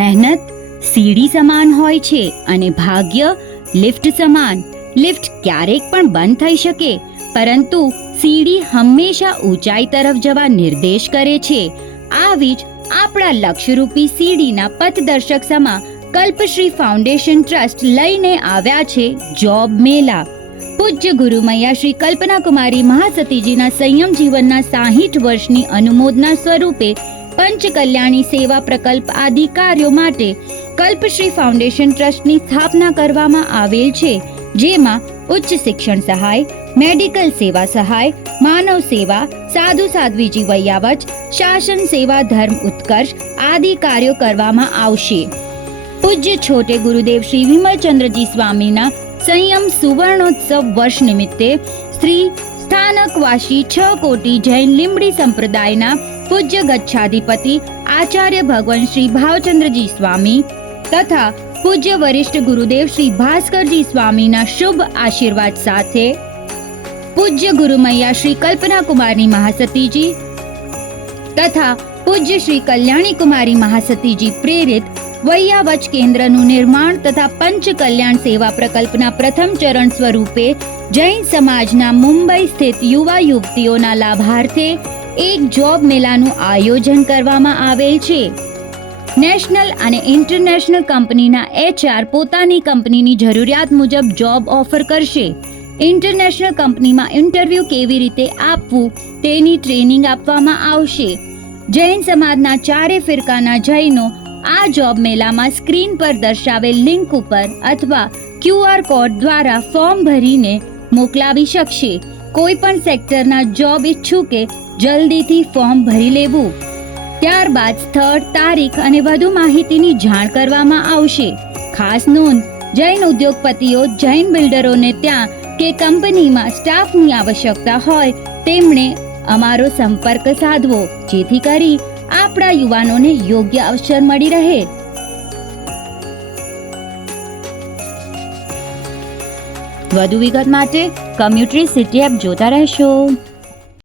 મહેનત સીડી સમાન હોય છે અને ભાગ્ય લિફ્ટ સમાન. લિફ્ટ ક્યારેક પણ બંધ થઈ શકે, પરંતુ સીડી હંમેશા ઊંચાઈ તરફ જવા નિર્દેશ કરે છે. આવી જ આપણા લક્ષ્યરૂપી સીડીના પથદર્શક સમા કલ્પશ્રી ફાઉન્ડેશન ટ્રસ્ટ લઈને આવ્યા છે જોબ મેળા. પૂજ્ય ગુરુમૈયા શ્રી કલ્પના કુમારી મહાસતીજીના સંયમ જીવનના 60 વર્ષની અનુમોદના સ્વરૂપે પંચકલ્યાણી સેવા પ્રકલ્પ આદિ કાર્યો માટે કલ્પશ્રી ફાઉન્ડેશન ટ્રસ્ટની સ્થાપના કરવામાં આવેલ છે, જેમાં ઉચ્ચ શિક્ષણ સહાય, મેડિકલ સેવા સહાય, માનવ સેવા, સાધુ સાધ્વીજી વૈયાવચ, શાસન સેવા, ધર્મ ઉત્કર્ષ આદિ કાર્યો કરવામાં આવશે. પૂજ્ય છોટે ગુરુદેવ શ્રી વિમલચંદ્રજી સ્વામીના સંયમ સુવર્ણોત્સવ વર્ષ નિમિત્તે શ્રી સ્થાનકવાસી 6 કોટી જૈન લીંબડી સંપ્રદાયના પૂજ્ય ગચ્છાધિપતિ આચાર્ય ભગવાન શ્રી ભાવચંદ્રજી સ્વામી તથા પૂજ્ય વરિષ્ઠ ગુરુદેવ શ્રી ભાસ્કરજી સ્વામીના શુભ આશીર્વાદ સાથે પૂજ્ય ગુરુમૈયા શ્રી કલ્પના કુમારી મહાસતીજી તથા પૂજ્ય શ્રી કલ્યાણી કુમારી મહાસતીજી પ્રેરિત વૈયાવચ કેન્દ્રનું નિર્માણ તથા પંચ કલ્યાણ સેવા પ્રકલ્પના પ્રથમ ચરણ સ્વરૂપે જૈન સમાજના મુંબઈ સ્થિત યુવા યુવતીઓના લાભાર્થે એક જોબ મેળાનું આયોજન કરવામાં આવેલ છે. નેશનલ અને ઇન્ટરનેશનલ કંપનીના HR પોતાની કંપનીની જરૂરિયાત મુજબ જોબ ઓફર કરશે. ઇન્ટરનેશનલ કંપનીમાં ઇન્ટરવ્યૂ કેવી રીતે આપવું તેની ટ્રેનિંગ આપવામાં આવશે. જૈન સમાજના 4 ફિરકાના જૈનો આ જોબ મેળામાં સ્ક્રીન પર દર્શાવેલ લિંક ઉપર અથવા QR કોડ દ્વારા ફોર્મ ભરીને મોકલાવી શકશે. કોઈ પણ સેક્ટરના જોબ ઈચ્છુકે જલ્દીથી ફોર્મ ભરી લેવું. ત્યારબાદ સ્થળ, તારીખ અને વધુ માહિતીની જાણ કરવામાં આવશે. ખાસ નોંધ, જૈન ઉદ્યોગપતિઓ, જૈન બિલ્ડરોને ત્યાં કે કંપનીમાં સ્ટાફની આવશ્યકતા હોય તેમણે અમારો સંપર્ક સાધવો, જેથી કરી આપણા યુવાનોને યોગ્ય અવસર મળી રહે. વધુ વિગત માટે કમ્યુટરી સિટી એપ જોતા રહેશો.